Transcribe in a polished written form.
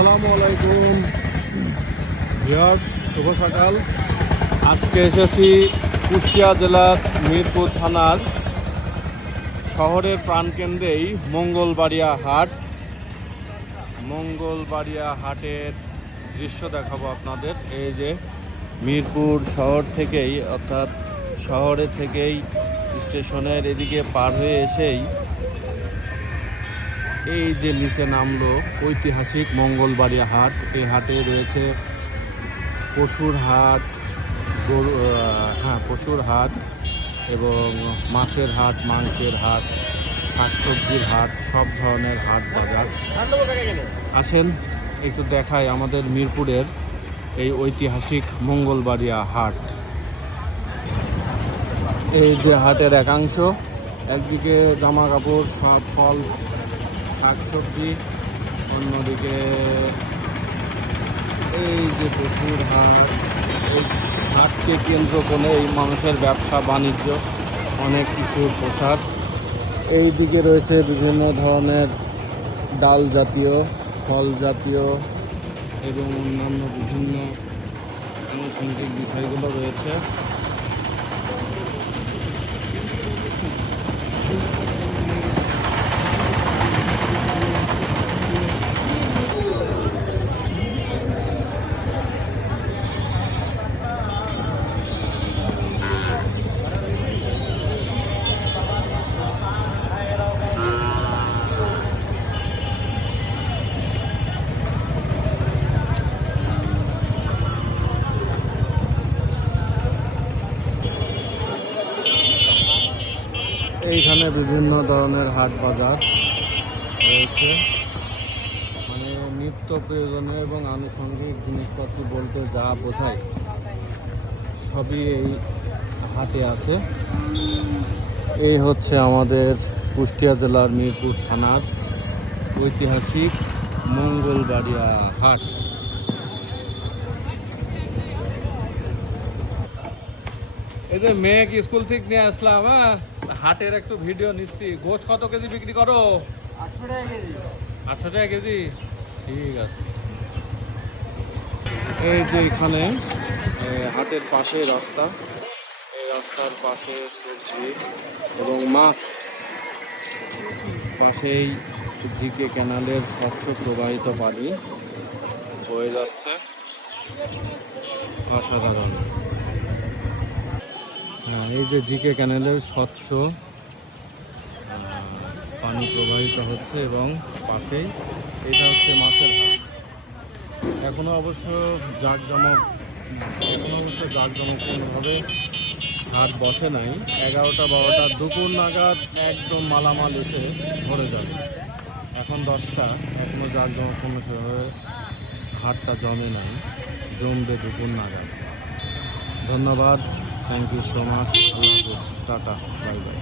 আসসালামু আলাইকুম ভিউয়ার্স, শুভ সকাল। আজকে এসেছি কুষ্টিয়া জেলার মিরপুর থানার শহরের প্রাণকেন্দ্রেই মঙ্গলবাড়িয়া হাটের দৃশ্য দেখাবো আপনাদের। এই যে মিরপুর শহর থেকেই, অর্থাৎ শহরের থেকেই স্টেশনের এদিকে পার হয়ে এসেই এই যে নিচে নামলো ঐতিহাসিক মঙ্গলবাড়িয়া হাট। এই হাটে রয়েছে পশুর হাট, পশুর হাট এবং মাছের হাট, মাংসের হাট, শাকসবজির হাট, সব ধরনের হাট বাজার। আসেন একটু দেখাই আমাদের মিরপুরের এই ঐতিহাসিক মঙ্গলবাড়িয়া হাট। এই যে হাটের একাংশ, একদিকে জামা কাপড়, ফল, শাকসবজি, অন্যদিকে এই যে পশুর হাট। এই হাটকে কেন্দ্র করে এই মানুষের ব্যবসা বাণিজ্য, অনেক কিছুর প্রসার। এই দিকে রয়েছে বিভিন্ন ধরনের ডাল জাতীয়, ফল জাতীয় এবং অন্যান্য বিভিন্ন আনুষঙ্গিক বিষয়গুলো রয়েছে। এইখানে বিভিন্ন ধরনের হাট বাজার রয়েছে, মানে নিত্য প্রয়োজনীয় এবং আনুষঙ্গিক জিনিসপত্র বলতে যা বোঝায় সবই এই হাটে আছে। এই হচ্ছে আমাদের কুষ্টিয়া জেলার মিরপুর থানার ঐতিহাসিক মঙ্গলবাড়িয়া হাট। এই যে মেয়েকে স্কুল থেকে নিয়ে আসলাম, হাটের একটু ভিডিও নিচ্ছি। গোছ কত কেজি বিক্রি করো? 800 টাকা কেজি। 800 টাকা কেজি, ঠিক আছে। এই যে এখানে হাটের পাশে রাস্তা, এই রাস্তার পাশে সবজি এবং মাছ, পাশেই জিকে ক্যানালের স্বচ্ছ প্রবাহিত পানি বয়ে যাচ্ছে, অসাধারণ। এই যে জিকে ক্যানেলের স্বচ্ছ পানি প্রবাহিত হচ্ছে এবং পাশেই এটা হচ্ছে মাছের হাট। এখনো অবশ্য জাঁকজমকপূর্ণভাবে হাট বসে নাই। 11টা 12টা দুপুর নাগাদ একদম মালামাল এসে ভরে যাবে। এখন 10টা, এখনো জাঁকজমকপূর্ণ সেভাবে হাটটা জমে নাই, জমবে দুপুর নাগাদ। ধন্যবাদ, থ্যাংক ইউ সো মাচ, আল্লাহ হাফেজ, টাটা, বাই বাই।